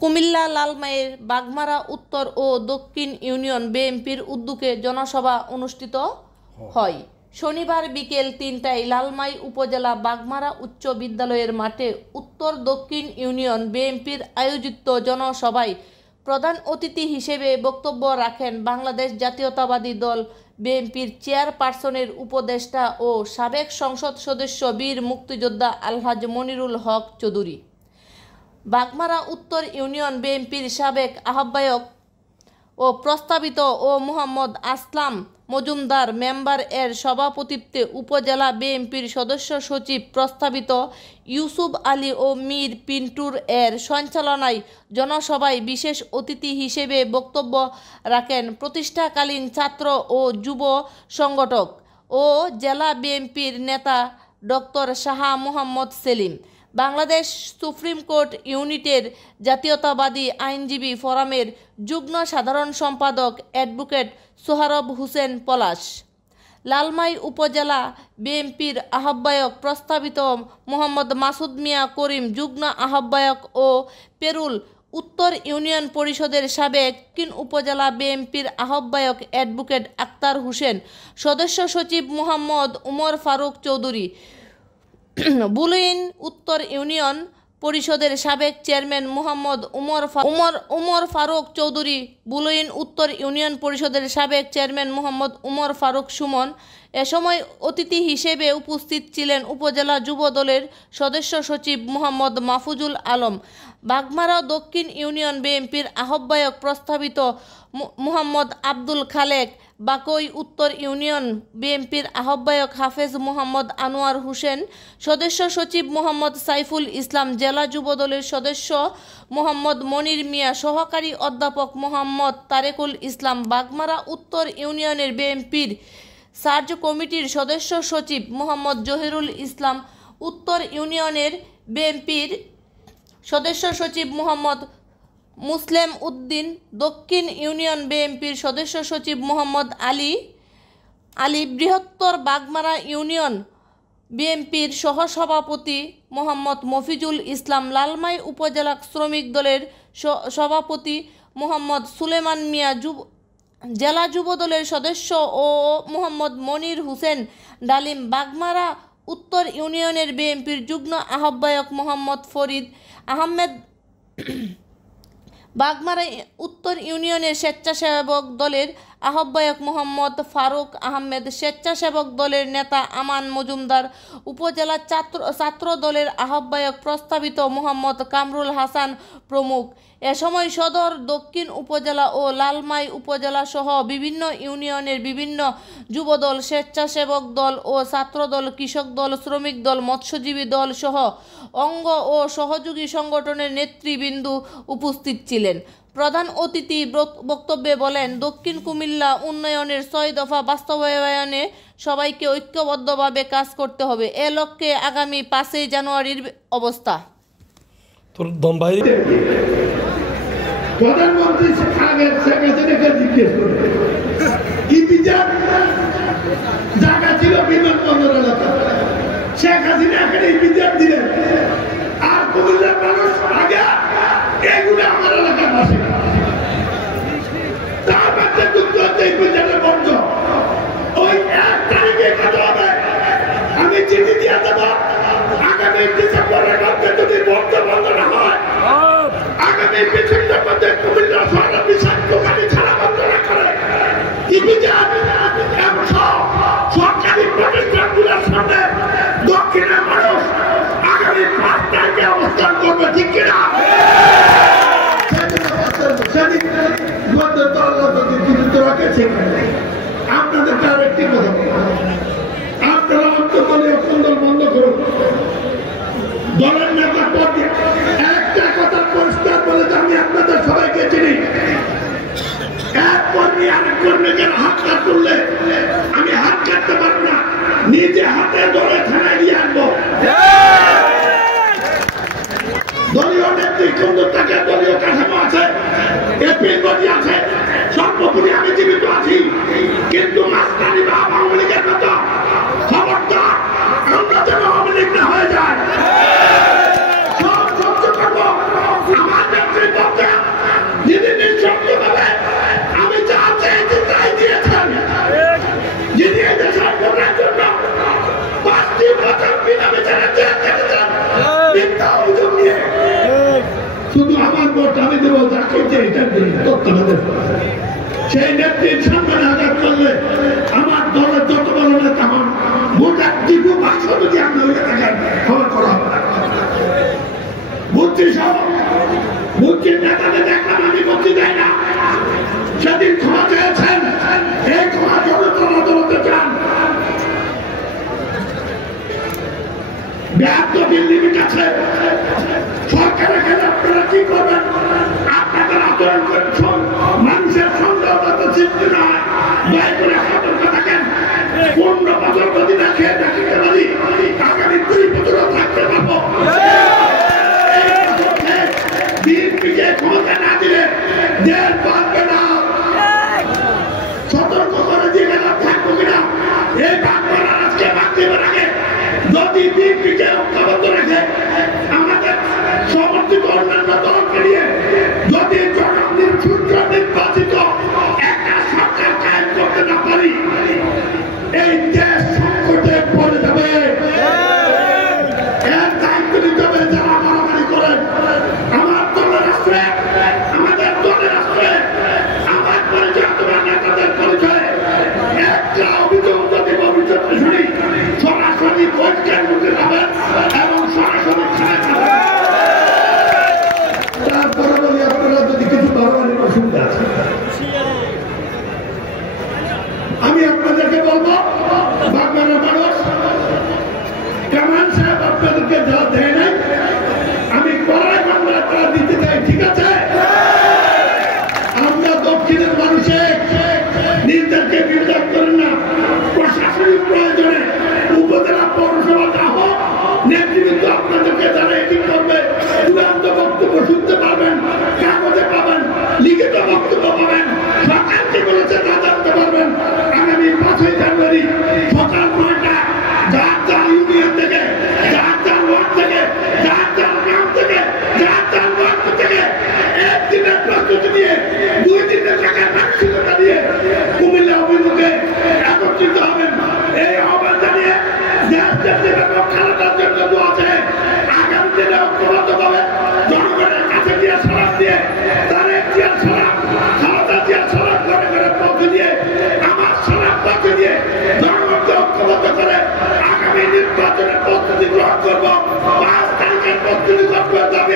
কুমিল্লা লালমাইয়ের বাগমারা উত্তর ও দক্ষিণ ইউনিয়ন বিএনপির উদ্যোগে জনসভা অনুষ্ঠিত হয়। শনিবার বিকেল ৩টায় লালমাই উপজেলা বাগমারা উচ্চ বিদ্যালয়ের মাঠে উত্তর দক্ষিণ ইউনিয়ন বিএনপির আয়োজিত জনসভায় প্রধান অতিথি হিসেবে বক্তব্য রাখেন বাংলাদেশ জাতীয়তাবাদী দল বিএনপির চেয়ারপারসনের উপদেষ্টা ও সাবেক সংসদ সদস্য বীর মুক্তিযোদ্ধা আলহাজ মনিরুল হক চৌধুরী। বাগমারা উত্তর ইউনিয়ন বিএনপির সাবেক আহ্বায়ক ও প্রস্তাবিত ও মোহাম্মদ আসলাম মজুমদার মেম্বার এর সভাপতিত্বে উপজেলা বিএনপির সদস্য সচিব প্রস্তাবিত ইউসুফ আলী ও মীর পিন্টুর এর সঞ্চালনায় জনসভায় বিশেষ অতিথি হিসেবে বক্তব্য রাখেন প্রতিষ্ঠাকালীন ছাত্র ও যুব সংগঠক ও জেলা বিএনপির নেতা doctor Shah Mohammad Selim, Bangladesh supreme court ইউনিটের জাতীয়তাবাদী আইনজীবী ফোরামের যুগ্ম সাধারণ সম্পাদক অ্যাডভোকেট সোহরাব হোসেন পলাশ, লালমাই উপজেলা বিএনপির আহ্বায়ক প্রস্তাবিত মোহাম্মদ মাসুদ মিয়া করিম, যুগ্ম আহ্বায়ক ও পেরুল উত্তর ইউনিয়ন পরিষদের সাবেক উপজেলা বিএনপির আহ্বায়ক অ্যাডভোকেট আক্তার হোসেন, সদস্য সচিব মোহাম্মদ উমর ফারুক চৌধুরী, বুলুইন উত্তর ইউনিয়ন পরিষদের সাবেক চেয়ারম্যান মোহাম্মদ উমর ফারুক চৌধুরী, বুলুইন উত্তর ইউনিয়ন পরিষদের সাবেক চেয়ারম্যান মোহাম্মদ উমর ফারুক সুমন। এ সময় অতিথি হিসেবে উপস্থিত ছিলেন উপজেলা যুব দলের সদস্য সচিব মোহাম্মদ মাহফুজুল আলম, বাগমারা দক্ষিণ ইউনিয়ন বিএনপির আহ্বায়ক প্রস্তাবিত মোহাম্মদ আব্দুল খালেক, বাকই উত্তর ইউনিয়ন বিএনপির আহ্বায়ক হাফেজ মোহাম্মদ আনোয়ার হোসেন, সদস্য সচিব মোহাম্মদ সাইফুল ইসলাম, জেলা যুবদলের সদস্য মোহাম্মদ মনির মিয়া, সহকারী অধ্যাপক মোহাম্মদ তারেকুল ইসলাম, বাগমারা উত্তর ইউনিয়নের বিএনপির সার্চ কমিটির সদস্য সচিব মোহাম্মদ জহিরুল ইসলাম, উত্তর ইউনিয়নের বিএনপির সদস্য সচিব মোহাম্মদ মুসলেম উদ্দিন, দক্ষিণ ইউনিয়ন বিএনপির সদস্য সচিব মোহাম্মদ আলী, বৃহত্তর বাগমারা ইউনিয়ন বিএনপির সহসভাপতি মোহাম্মদ মফিজুল ইসলাম, লালমাই উপজেলা শ্রমিক দলের সভাপতি মোহাম্মদ সুলেমান মিয়া, জেলা যুবদলের সদস্য ও মোহাম্মদ মনির হোসেন ডালিম, বাগমারা উত্তর ইউনিয়নের বিএনপির যুগ্ম আহ্বায়ক মোহাম্মদ ফরিদ আহমেদ, বাগমারা উত্তর ইউনিয়নের স্বেচ্ছাসেবক দলের আহ্বায়ক মোহাম্মদ ফারুক আহমেদ, স্বেচ্ছাসেবক দলের নেতা আমান মজুমদার, উপজেলা ছাত্র দলের আহ্বায়ক প্রস্তাবিত মোহাম্মদ কামরুল হাসান প্রমুখ। এ সময় সদর দক্ষিণ উপজেলা ও লালমাই উপজেলা সহ বিভিন্ন ইউনিয়নের বিভিন্ন যুবদল, স্বেচ্ছাসেবক দল ও ছাত্রদল, কৃষক দল, শ্রমিক দল, মৎস্যজীবী দল সহ অঙ্গ ও সহযোগী সংগঠনের নেতৃবৃন্দ উপস্থিত ছিলেন। প্রধান অতিথি বক্তব্যে বলেন, দক্ষিণ কুমিল্লা উন্নয়নের ৬ দফা বাস্তবায়নে সবাইকে ঐক্যবদ্ধভাবে কাজ করতে হবে। এ লক্ষ্যে আগামী ৫ই জানুয়ারির অবস্থা। প্রধানমন্ত্রী জায়গা ছিল বিমানবন্দর এলাকা, শেখ হাসিনা এখানে বিচার দিলেন, আর কুমিল্লার মানুষ আগে এগুলো আমার এলাকার বাসী, তার মধ্যে যুক্ত হচ্ছে এই বিচারের বন্ধ। ওই ১ তারিখে কথা হবে, আমি চিঠি দিয়ে দেব, আগামী ডিসেম্বরের মধ্যে যদি বন্ধ না হয়, আগামী ডিসেম্বরের মধ্যে কুমিল্লা শহরের বিশাল দোকানি ছাড়া বন্ধ না করে কি বিচার সরকারি প্রতিষ্ঠানগুলোর সামনে দক্ষিণের মানুষ আগামী ৫ তারিখে অবস্থান করবে, ঠিক কিনা? আপনাদেরকে আর একটি কথা, আপনারা অন্তদলীয় কন্দল বন্ধ করুন, দলের নেতা পদ একটা কথা পরিষ্কার বলে যে আমি আপনাদের সবাইকে চিনি, এক কর্মী আরেক কর্মীকে হাত কাট করলে আমি হাত কাটতে পারবো না, নিজে হাতে ধরে থানায় নিয়ে আনবো। দলীয় নেতৃত্ব থাকে, দলীয় কাঠামো আছে, এপি গতি আছে, সর্বোপরি আমি জীবিত আছি, কিন্তু মাস্টারি বা আওয়ামী লীগের মতো খবরদার আমরা যেন আওয়ামী লীগ না হয়ে যায়। সব সহ্য করবো, আমার নেতৃত্ব ভোট আমি দেবো যাকে এটা তত্ত্বাবধান সেই নেত্রীর সামনে আঘাত করলে আমার দলের যত বড় নেতা হন গোটা টিপু বাক্স যদি আপনি হয়ে থাকেন খবর করা হবে না। বুদ্ধি সহ বুদ্ধির নেতাদের দেখলাম আমি বুদ্ধি দেয় না। সেদিন ক্ষমা চেয়েছেন, এই ক্ষমা জনতার আদালতে যান। ব্যর্থটির লিমিট আছে। সরকারের খেলে আপনারা কি করবেন? আপনাদের আচরণ করছেন মানুষের সন্দেহ সৃষ্টি না হয়, দয়া করে সতর্ক থাকেন। 15 বছর যদি না খেয়ে দেখিতে পারি আগামী 2 বছরও থাকতে পারবো। বিএনপিকে ক্ষমতা না দিলে দেশ বাঁচবে না। সতর্ক করে দিয়ে গেলাম থাকবো কিনা এই বাঁচবার আজকে বাঁচতে আগে যদি বিএনপিকে ঐক্যবদ্ধ রাখে আমাদের সমর্থিত অন্যান্য দলকে নিয়ে যদি সূর্য নির্বাচিত একটা সরকার কায়েম করতে না পারি এই দেশ সংকটে পড়ে যাবে। এর দায়িত্ব নিতে হবে যারা মারামারি করেন। আমার দলের রাষ্ট্রে আমাদের দলের রাষ্ট্রে আমার পরিচয় তোমার নেতাদের পরিচয় একটা অভিযোগ যদি অভিযোগটা শুনি সরাসরি বৈঠকের মধ্যে যাবেন এবং সরাসরি খায় যাবেন। তারপরে বলি আপনারা যদি কিছু বারবারের অসুবিধা আছে আমি আপনাদেরকে বলবো বাগমারার মানুষ কামাল সাহেব আপনাদেরকে যা দেয় নাই আমি কড়াই বাংলা তা দিতে চাই, ঠিক আছে? আমরা দক্ষিণের মানুষে নিজেদেরকে বিরোধ করেন না। প্রশাসনিক প্রয়োজনে উপজেলা পৌরসভা যা হোক নেতৃবৃন্দ আপনাদেরকে যারা এটি করবে চূড়ান্ত বক্তব্য শুনতে পারবেন, কাগজে পাবেন, লিখিত বক্তব্য পাবেন, সরকার কি বলেছে তা জানতে পারবেন। আগামী 5ই জানুয়ারি সকাল 9টা যার যার ইউনিয়ন থেকে যার যার ওয়ার্ড থেকে যার যার গ্রাম থেকে যার যার ওয়ার্ড থেকে একদিনের প্রস্তুতি নিয়ে 2 দিনের টাকার মানসিকতা নিয়ে কুমিল্লা অভিমুখে একত্রিত হবেন। এই আহ্বান জানিয়ে খালেদার জন্য আছে আগামী দিনে ঐক্যবদ্ধ হবে জনগণের কাছে দিয়ে সরাব দিয়ে তার জিয়া সরাব খালেদা জিয়া সরাব ঘরে ঘরে পৌঁছে দিয়ে আমার সরাব পৌঁছে দিয়ে জনগণকে ঐক্যবদ্ধ করে আগামী নির্বাচনের প্রস্তুতি গ্রহণ করবো। 5 তারিখের প্রস্তুতি গ্রহণ দাবি